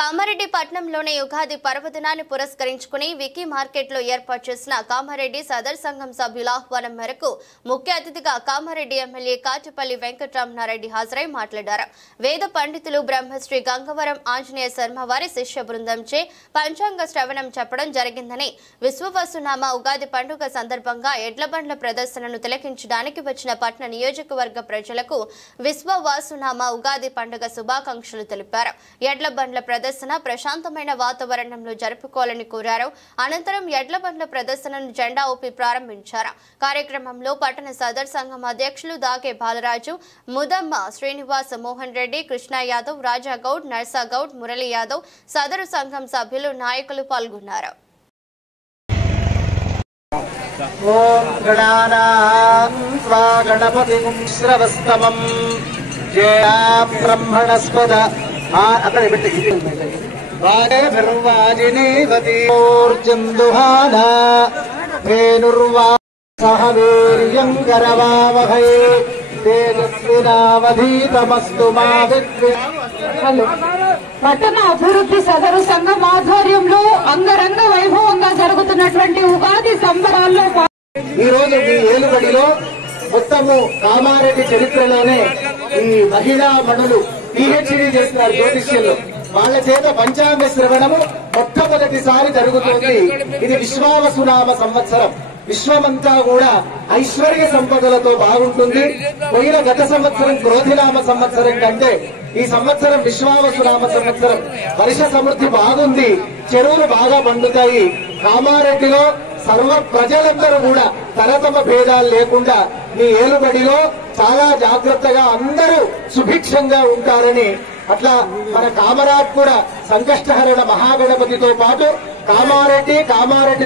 కామారెడ్డి పట్టణంలోని ఉగాది పర్వదినాన్ని పురస్కరించుకుని వికీ మార్కెట్లో ఏర్పాటు చేసిన కామారెడ్డి సదర్ సంఘం సభ్యుల ఆహ్వానం మేరకు ముఖ్య అతిథిగా కామారెడ్డి ఎమ్మెల్యే కాటిపల్లి వెంకటరమణారెడ్డి హాజరై మాట్లాడారు. వేద పండితులు బ్రహ్మశ్రీ గంగవరం ఆంజనేయ శర్మ వారి శిష్య బృందంచే పంచాంగ శ్రవణం చెప్పడం జరిగిందని, విశ్వవసునామ ఉగాది పండుగ సందర్భంగా ఎడ్లబండ్ల ప్రదర్శనను తిలకించడానికి వచ్చిన పట్టణ నియోజకవర్గ ప్రజలకు విశ్వవసునామ ఉగాది పండుగ శుభాకాంక్షలు తెలిపారు. ఎడ్లబండ్ల ప్రదర్శన ప్రశాంతమైన వాతావరణంలో జరుపుకోవాలని కోరారు. అనంతరం ఎడ్లబండ్ల ప్రదర్శనను జెండా ఊపి ప్రారంభించారు. కార్యక్రమంలో పట్టణ సదర్ సంఘం అధ్యక్షులు దాకే బాలరాజు, ముదమ్మ శ్రీనివాస్, మోహన్ రెడ్డి, కృష్ణ యాదవ్, రాజా గౌడ్, నర్సా గౌడ్, మురళీ యాదవ్, సదరు సంఘం సభ్యులు, నాయకులు పాల్గొన్నారు. ఓం గణానాం స్వా గణపతిం శ్రవస్తమం జయా బ్రహ్మణస్పద అక్కడ పెట్టి వాజేర్వాజినీవతీర్జందుహానా వేణుర్వా సహవీర్యం కరవావహై తేజస్వినావధీతమస్తు మా పట్టణ అభివృద్ధి సదరు సంఘం ఆధ్వర్యంలో అంగరంగ వైభవంగా జరుగుతున్నటువంటి ఉగాది సంబరాల్లో ఈ రోజు మీ ఏలుబడిలో మొత్తము కామారెడ్డి చరిత్రలోనే ఈ మహిళా మణులు పిహెచ్డి చేస్తున్నారు జ్యోతిష్యంలో. వాళ్ళ చేత పంచాంగ శ్రవణము మొట్టమొదటిసారి జరుగుతోంది. ఇది విశ్వావసునామ సంవత్సరం. విశ్వమంతా కూడా ఐశ్వర్య సంపదలతో బాగుంటుంది. పోయిన గత సంవత్సరం క్రోధినామ సంవత్సరం కంటే ఈ సంవత్సరం విశ్వావసునామ సంవత్సరం. వర్ష సమృద్ధి బాగుంది, చెరువులు బాగా పండుతాయి. కామారెడ్డిలో సర్వ ప్రజలందరూ కూడా తరతమ భేదాలు లేకుండా మీ ఏలుబడిలో చాలా జాగ్రత్తగా అందరూ సుభిక్షంగా ఉంటారని, అట్లా మన కామరాజ్ కూడా సంకష్టహరణ మహాగణపతితో పాటు కామారెడ్డి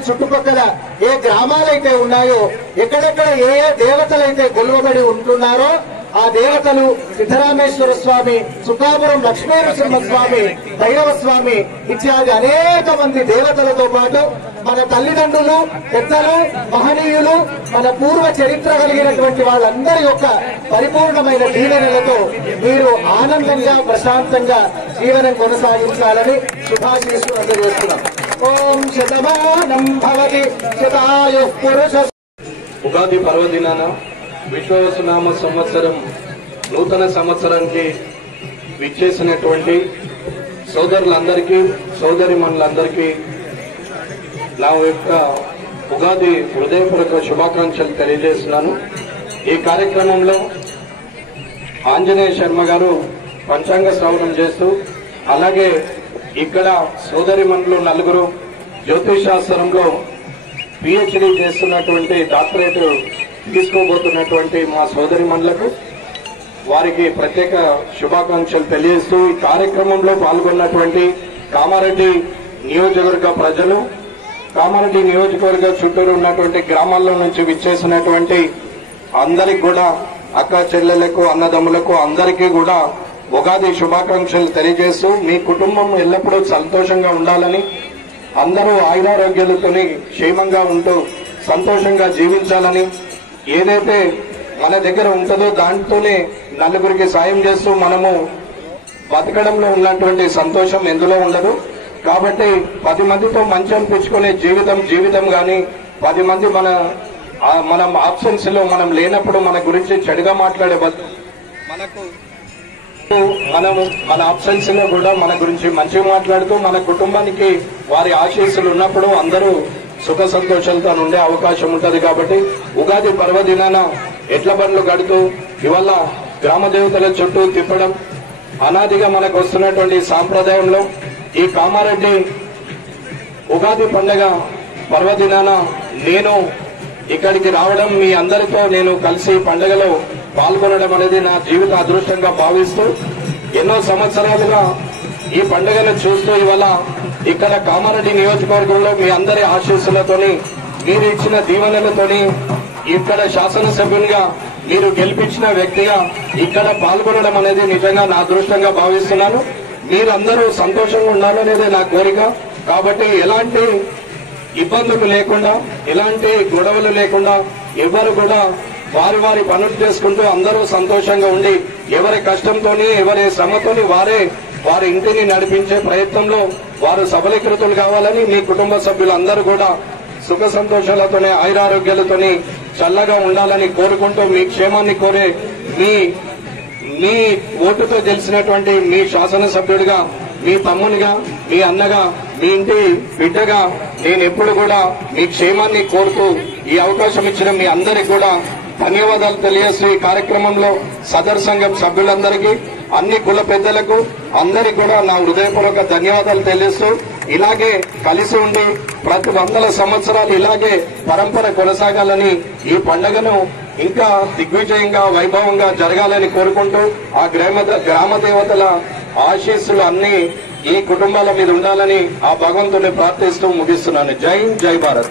చుట్టుపక్కల ఏ గ్రామాలైతే ఉన్నాయో, ఎక్కడెక్కడ ఏ ఏ దేవతలైతే కొలువబడి ఉంటున్నారో ఆ దేవతలు సిద్ధరామేశ్వర స్వామి, సుఖాపురం లక్ష్మీనరసింహ స్వామి, భైరవ స్వామి ఇత్యాది అనేక మంది దేవతలతో పాటు మన తల్లిదండ్రులు, పెద్దలు, మహనీయులు, మన పూర్వ చరిత్ర కలిగినటువంటి వాళ్ళందరి యొక్క పరిపూర్ణమైన దీవెనలతో మీరు ఆనందంగా ప్రశాంతంగా జీవనం కొనసాగించాలని శుభాశీస్సులు అందజేస్తున్నాం. ఓం శతమానం భవతి శతాయుః పురుష. ఉగాది పర్వదినాన విశ్వవసునామ సంవత్సరం నూతన సంవత్సరానికి విచ్చేసినటువంటి సోదరులందరికీ, సోదరిమణులందరికీ నా యొక్క ఉగాది హృదయపూర్వక శుభాకాంక్షలు తెలియజేస్తున్నాను. ఈ కార్యక్రమంలో ఆంజనేయ శర్మ గారు పంచాంగ శ్రవణం చేస్తూ, అలాగే ఇక్కడ సోదరిమణులు నలుగురు జ్యోతిష్ శాస్త్రంలో పిహెచ్డి చేస్తున్నటువంటి డాక్టరేట్ తీసుకోబోతున్నటువంటి మా సోదరిమణులకు వారికి ప్రత్యేక శుభాకాంక్షలు తెలియజేస్తూ, ఈ కార్యక్రమంలో పాల్గొన్నటువంటి కామారెడ్డి నియోజకవర్గ ప్రజలు, కామారెడ్డి నియోజకవర్గ చుట్టూరు ఉన్నటువంటి గ్రామాల్లో నుంచి విచ్చేసినటువంటి అందరికి కూడా, అక్క చెల్లెలకు, అన్నదమ్ములకు అందరికీ కూడా ఉగాది శుభాకాంక్షలు తెలియజేస్తూ, మీ కుటుంబం ఎల్లప్పుడూ సంతోషంగా ఉండాలని, అందరూ ఆయురారోగ్యాలతోని క్షేమంగా ఉంటూ సంతోషంగా జీవించాలని, ఏదైతే మన దగ్గర ఉంటుందో దాంతోనే నలుగురికి సాయం చేస్తూ మనము బతకడంలో ఉన్నటువంటి సంతోషం ఎందులో ఉండదు. కాబట్టి 10 మందితో మంచి అనిపించుకునే జీవితం కానీ, 10 మంది మనం ఆప్షన్స్ లో మనం లేనప్పుడు మన గురించి చెడుగా మాట్లాడే బదులు మన ఆప్షన్స్ లో కూడా మన గురించి మంచిగా మాట్లాడుతూ మన కుటుంబానికి వారి ఆశీస్సులు ఉన్నప్పుడు అందరూ సుఖ సంతోషాలతో ఉండే అవకాశం ఉంటుంది. కాబట్టి ఉగాది పర్వదినాన ఎడ్ల బండ్లు గడుతూ ఇవాళ గ్రామ దేవతల చుట్టూ తిప్పడం అనాదిగా మనకు వస్తున్నటువంటి సాంప్రదాయంలో ఈ కామారెడ్డి ఉగాది పండుగ పర్వదినాన నేను ఇక్కడికి రావడం, మీ అందరితో నేను కలిసి పండుగలో పాల్గొనడం అనేది నా జీవిత అదృష్టంగా భావిస్తూ, ఎన్నో సంవత్సరాలుగా ఈ పండుగను చూస్తూ ఇవాళ ఇక్కడ కామారెడ్డి నియోజకవర్గంలో మీ అందరి ఆశీస్సులతోని, మీరు ఇచ్చిన దీవెనలతోని, ఇక్కడ శాసనసభ్యునిగా మీరు గెలిపించిన వ్యక్తిగా ఇక్కడ పాల్గొనడం అనేది నిజంగా నా అదృష్టంగా భావిస్తున్నాను. మీరందరూ సంతోషంగా ఉండాలనేది నా కోరిక. కాబట్టి ఎలాంటి ఇబ్బందులు లేకుండా, ఎలాంటి గొడవలు లేకుండా ఎవరు కూడా వారి వారి పనులు చేసుకుంటూ అందరూ సంతోషంగా ఉండి ఎవరి కష్టంతోని ఎవరి శ్రమతోని వారే వారి ఇంటిని నడిపించే ప్రయత్నంలో వారు సబలీకృతులు కావాలని మీ కుటుంబ సభ్యులందరూ కూడా సుఖ సంతోషాలతోనే ఆయురారోగ్యాలతోని చల్లగా ఉండాలని కోరుకుంటూ మీ క్షేమాన్ని కోరే మీ ఓటుతో గెలిచినటువంటి మీ శాసనసభ్యుడిగా, మీ తమ్మునిగా, మీ అన్నగా, మీ ఇంటి బిడ్డగా నేను ఎప్పుడు కూడా మీ క్షేమాన్ని కోరుతూ ఈ అవకాశం ఇచ్చిన మీ అందరికీ కూడా ధన్యవాదాలు తెలియజేస్తూ ఈ కార్యక్రమంలో సదర్ సంఘం సభ్యులందరికీ, అన్ని కుల పెద్దలకు అందరికీ కూడా నా హృదయపూర్వక ధన్యవాదాలు తెలియజేస్తూ ఇలాగే కలిసి ఉండి ప్రతి 100 సంవత్సరాలు ఇలాగే పరంపర కొనసాగాలని, ఈ పండుగను ఇంకా దిగ్విజయంగా వైభవంగా జరగాలని కోరుకుంటూ ఆ గ్రామ దేవతల ఆశీస్సులు అన్ని ఈ కుటుంబాల మీద ఉండాలని ఆ భగవంతుని ప్రార్థిస్తూ ముగిస్తున్నాను. జై హింద్, జై భారత్.